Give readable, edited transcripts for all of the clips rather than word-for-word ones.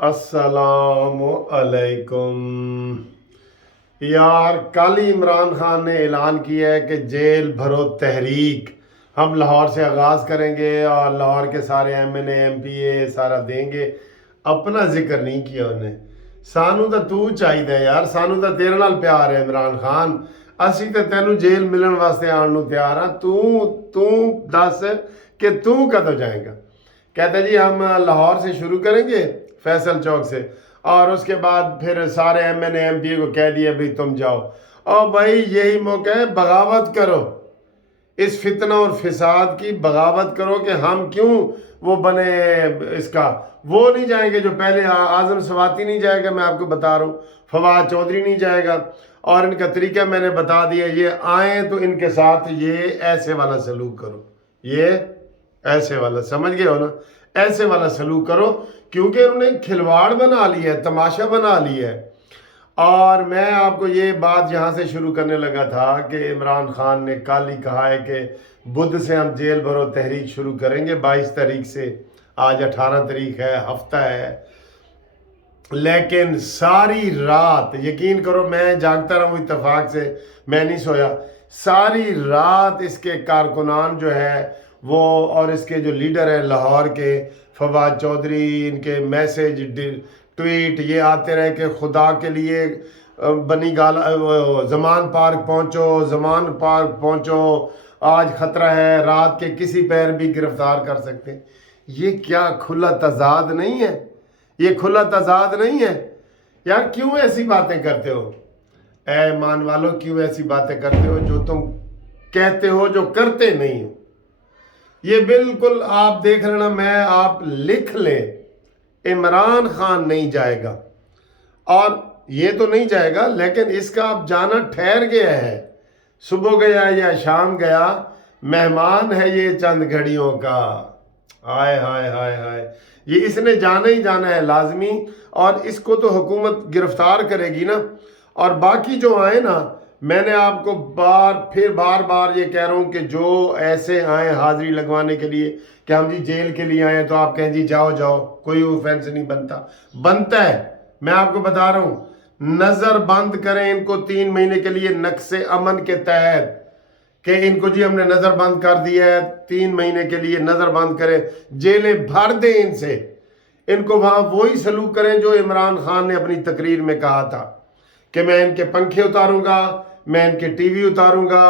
السلام علیکم یار، کل ہی عمران خان نے اعلان کیا ہے کہ جیل بھرو تحریک ہم لاہور سے آغاز کریں گے اور لاہور کے سارے M N A M P A سارا دیں گے. اپنا ذکر نہیں کیا انہیں. سانو تو چاہیے یار، سانو تو تیرے نال پیار ہے عمران خان. اسی تو تینوں جیل ملن واسطے آن نو تیار ہاں. تو دس کہ تو کدو جائے گا. کہتے جی ہم لاہور سے شروع کریں گے، فیصل چوک سے، اور اس کے بعد پھر سارے M N A M P A کو کہہ دیا بھائی تم جاؤ. اور بھائی یہی موقع ہے، بغاوت کرو، اس فتنہ اور فساد کی بغاوت کرو کہ ہم کیوں وہ بنے. اس کا وہ نہیں جائیں گے جو پہلے اعظم سواتی نہیں جائے گا، میں آپ کو بتا رہا ہوں. فواد چودھری نہیں جائے گا. اور ان کا طریقہ میں نے بتا دیا. یہ آئیں تو ان کے ساتھ یہ ایسے والا سلوک کرو، یہ ایسے والا، سمجھ گئے ہو نا، ایسے والا سلوک کرو، کیونکہ انہوں نے کھلواڑ بنا لیا ہے، تماشا بنا لیا ہے. اور میں آپ کو یہ بات یہاں سے شروع کرنے لگا تھا کہ عمران خان نے کل ہی کہا ہے کہ بدھ سے ہم جیل بھرو تحریک شروع کریں گے، 22 تاریخ سے. آج 18 تاریخ ہے، ہفتہ ہے. لیکن ساری رات یقین کرو میں جاگتا رہا ہوں، اتفاق سے میں نہیں سویا. ساری رات اس کے کارکنان جو ہے وہ، اور اس کے جو لیڈر ہیں لاہور کے، فواد چودھری، ان کے میسج ٹویٹ یہ آتے رہے کہ خدا کے لیے بنی گالا زمان پارک پہنچو، زمان پارک پہنچو، آج خطرہ ہے، رات کے کسی پیر بھی گرفتار کر سکتے ہیں. یہ کیا کھلا تضاد نہیں ہے؟ یہ کھلا تضاد نہیں ہے یار؟ کیوں ایسی باتیں کرتے ہو اے ایمان والو؟ کیوں ایسی باتیں کرتے ہو جو تم کہتے ہو جو کرتے نہیں ہو؟ یہ بالکل آپ دیکھ لینا، میں آپ لکھ لیں، عمران خان نہیں جائے گا. اور یہ تو نہیں جائے گا، لیکن اس کا اب جانا ٹھہر گیا ہے. صبح گیا یا شام گیا، مہمان ہے یہ چند گھڑیوں کا. ہائے ہائے ہائے ہائے، یہ اس نے جانا ہی جانا ہے لازمی. اور اس کو تو حکومت گرفتار کرے گی نا. اور باقی جو آئے نا، میں نے آپ کو بار بار یہ کہہ رہا ہوں کہ جو ایسے آئیں حاضری لگوانے کے لیے کہ ہم جی جیل کے لیے آئے، تو آپ کہیں جی جاؤ جاؤ، کوئی اوفینس نہیں بنتا ہے. میں آپ کو بتا رہا ہوں، نظر بند کریں ان کو 3 مہینے کے لیے نقص امن کے تحت، کہ ان کو جی ہم نے نظر بند کر دیا ہے، 3 مہینے کے لیے نظر بند کریں، جیلیں بھر دیں ان سے. ان کو وہاں وہی سلوک کریں جو عمران خان نے اپنی تقریر میں کہا تھا کہ میں ان کے پنکھے اتاروں گا، میں ان کے ٹی وی اتاروں گا.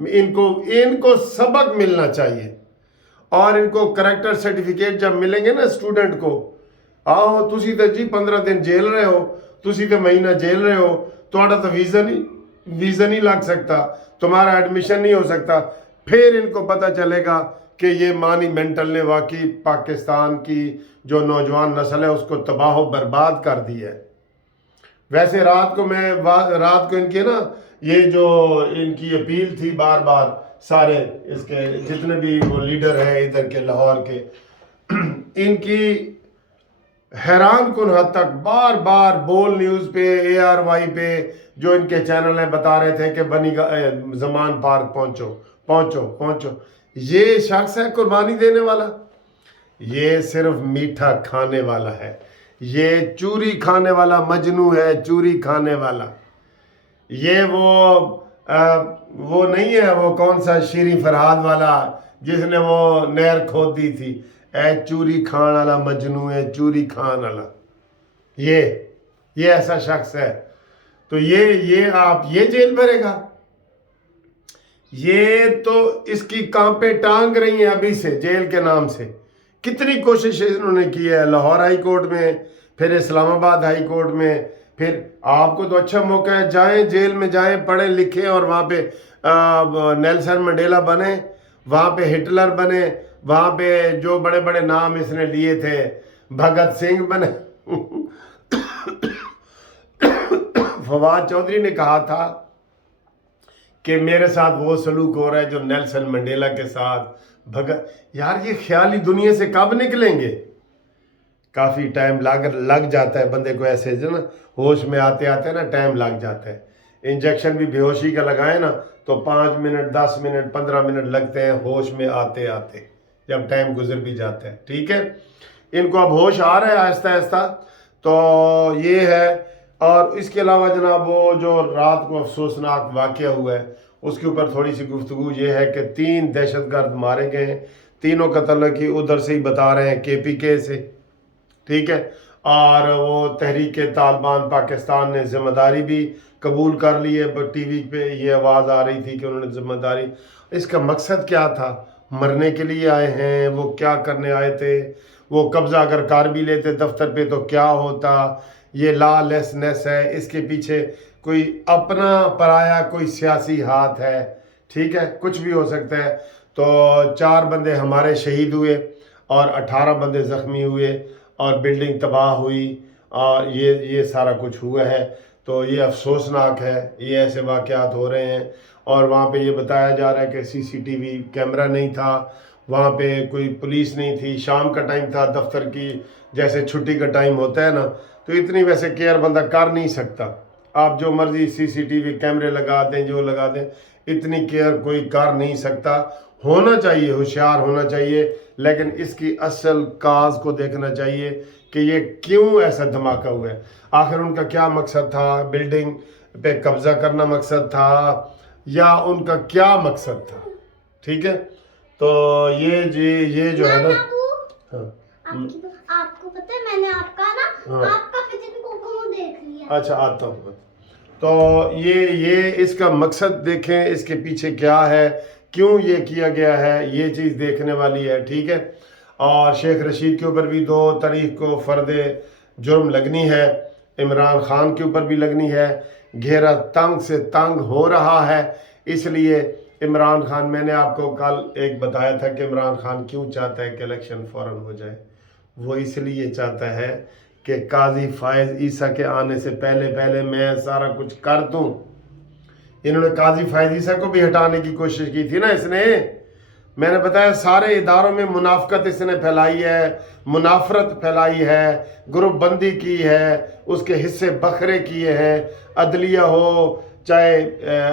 ان کو سبق ملنا چاہیے. اور ان کو کریکٹر سرٹیفکیٹ جب ملیں گے نا اسٹوڈنٹ کو، آؤ تسی تو جی 15 دن جیل رہے ہو، تسی تو مہینہ جیل رہے ہو، تھوڑا تو ویزا نہیں لگ سکتا، تمہارا ایڈمیشن نہیں ہو سکتا. پھر ان کو پتہ چلے گا کہ یہ مانی مینٹل نے واقعی پاکستان کی جو نوجوان نسل ہے اس کو تباہ و برباد کر دی ہے. ویسے رات کو ان کے نا، یہ جو ان کی اپیل تھی بار بار، سارے اس کے جتنے بھی وہ لیڈر ہیں ادھر کے لاہور کے، ان کی حیران کن حد تک بار بار بول نیوز پہ، اے آر وائی پہ، جو ان کے چینل ہیں، بتا رہے تھے کہ زمان پارک پہنچو. یہ شخص ہے قربانی دینے والا؟ یہ صرف میٹھا کھانے والا ہے. یہ چوری کھانے والا مجنو ہے، چوری کھانے والا. یہ وہ نہیں ہے، وہ کون سا شیریں فرہاد والا جس نے وہ نہر کھود دی تھی. چوری کھان والا مجنو ہے، چوری کھان والا. یہ ایسا شخص ہے. تو یہ آپ یہ جیل بھرے گا؟ یہ تو اس کی کانپیں ٹانگ رہی ہیں ابھی سے جیل کے نام سے. کتنی کوششیں انہوں نے کی ہے، لاہور ہائی کورٹ میں، پھر اسلام آباد ہائی کورٹ میں. پھر آپ کو تو اچھا موقع ہے، جائیں جیل میں، جائیں پڑھیں لکھیں، اور وہاں پہ نیلسن منڈیلا بنے، وہاں پہ ہٹلر بنے، وہاں پہ جو بڑے بڑے نام اس نے لیے تھے، بھگت سنگھ بنے. فواد چودھری نے کہا تھا کہ میرے ساتھ وہ سلوک ہو رہا ہے جو نیلسن منڈیلا کے ساتھ یار یہ خیالی دنیا سے کب نکلیں گے؟ کافی ٹائم لگ جاتا ہے بندے کو، ایسے جو نا ہوش میں آتے آتے نا ٹائم لگ جاتا ہے. انجیکشن بھی بے ہوشی کا لگائیں نا تو 5 منٹ 10 منٹ 15 منٹ لگتے ہیں ہوش میں آتے آتے، جب ٹائم گزر بھی جاتا ہے. ٹھیک ہے، ان کو اب ہوش آ رہا ہے آہستہ آہستہ. تو یہ ہے. اور اس کے علاوہ جناب وہ جو رات کو افسوسناک واقعہ ہوا ہے اس کے اوپر تھوڑی سی گفتگو یہ ہے کہ 3 دہشت گرد مارے گئے ہیں. تینوں قتل کی ادھر سے ہی بتا رہے ہیں KPK سے, ٹھیک ہے. اور وہ تحریک طالبان پاکستان نے ذمہ داری بھی قبول کر لی ہے. ٹی وی پہ یہ آواز آ رہی تھی کہ انہوں نے ذمہ داری. اس کا مقصد کیا تھا؟ مرنے کے لیے آئے ہیں؟ وہ کیا کرنے آئے تھے؟ وہ قبضہ اگر کر بھی لیتے دفتر پہ تو کیا ہوتا؟ یہ لا لیسنس ہے, اس کے پیچھے کوئی اپنا پرایا کوئی سیاسی ہاتھ ہے, ٹھیک ہے, کچھ بھی ہو سکتا ہے. تو 4 بندے ہمارے شہید ہوئے اور 18 بندے زخمی ہوئے اور بلڈنگ تباہ ہوئی اور یہ سارا کچھ ہوا ہے. تو یہ افسوسناک ہے, یہ ایسے واقعات ہو رہے ہیں. اور وہاں پہ یہ بتایا جا رہا ہے کہ CCTV کیمرہ نہیں تھا, وہاں پہ کوئی پولیس نہیں تھی, شام کا ٹائم تھا, دفتر کی جیسے چھٹی کا ٹائم ہوتا ہے نا, تو اتنی ویسے کیئر بندہ کر نہیں سکتا. آپ جو مرضی CCTV کیمرے لگا دیں, جو لگا دیں, اتنی کیئر کوئی کر نہیں سکتا. ہونا چاہیے, ہوشیار ہونا چاہیے, لیکن اس کی اصل کاز کو دیکھنا چاہیے کہ یہ کیوں ایسا دھماکہ ہوا ہے. آخر ان کا کیا مقصد تھا؟ بلڈنگ پہ قبضہ کرنا مقصد تھا یا ان کا کیا مقصد تھا؟ ٹھیک ہے. تو یہ جو ہے نا, آپ کو پتہ ہے میں نے آپ کا نا آپ کا کچن کو دیکھ لیا. اچھا آتا ہوں. تو یہ اس کا مقصد دیکھیں, اس کے پیچھے کیا ہے, کیوں یہ کیا گیا ہے, یہ چیز دیکھنے والی ہے, ٹھیک ہے. اور شیخ رشید کے اوپر بھی 2 تاریخ کو فرد جرم لگنی ہے, عمران خان کے اوپر بھی لگنی ہے. گھیرا تنگ سے تنگ ہو رہا ہے, اس لیے عمران خان, میں نے آپ کو کل ایک بتایا تھا کہ عمران خان کیوں چاہتا ہے کہ الیکشن فوراً ہو جائے. وہ اس لیے چاہتا ہے کہ قاضی فائز عیسیٰ کے آنے سے پہلے میں سارا کچھ کر دوں. انہوں نے قاضی فائز عیسیٰ کو بھی ہٹانے کی کوشش کی تھی نا اس نے. میں نے بتایا سارے اداروں میں منافقت اس نے پھیلائی ہے, منافرت پھیلائی ہے, گروپ بندی کی ہے, اس کے حصے بکھرے کیے ہیں. عدلیہ ہو, چاہے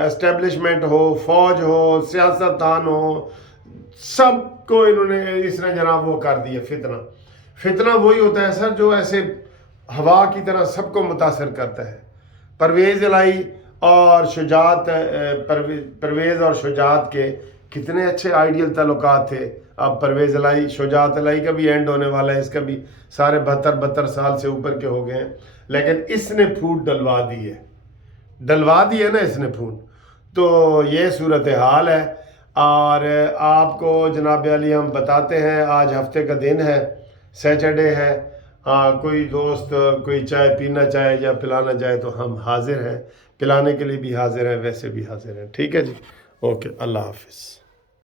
اسٹیبلشمنٹ ہو, فوج ہو, سیاست دان ہو, سب کو انہوں نے, اس نے جناب وہ کر دیا فتنہ وہی ہوتا ہے سر جو ایسے ہوا کی طرح سب کو متاثر کرتا ہے. پرویز الہی اور شجاعت, پرویز اور شجاعت کے کتنے اچھے آئیڈیل تعلقات تھے. اب پرویز الہی, شجاعت الہی کا بھی اینڈ ہونے والا ہے, اس کا بھی سارے 72 سال سے اوپر کے ہو گئے ہیں, لیکن اس نے پھوٹ ڈلوا دی ہے نا اس نے پھوٹ. تو یہ صورتحال ہے. اور آپ کو جناب علی ہم بتاتے ہیں, آج ہفتے کا دن ہے, سیٹرڈے ہے. کوئی دوست کوئی چائے پینا چاہے یا پلانا چاہے تو ہم حاضر ہیں, پلانے کے لیے بھی حاضر ہیں, ویسے بھی حاضر ہیں. ٹھیک ہے جی, اوکے, اللہ حافظ.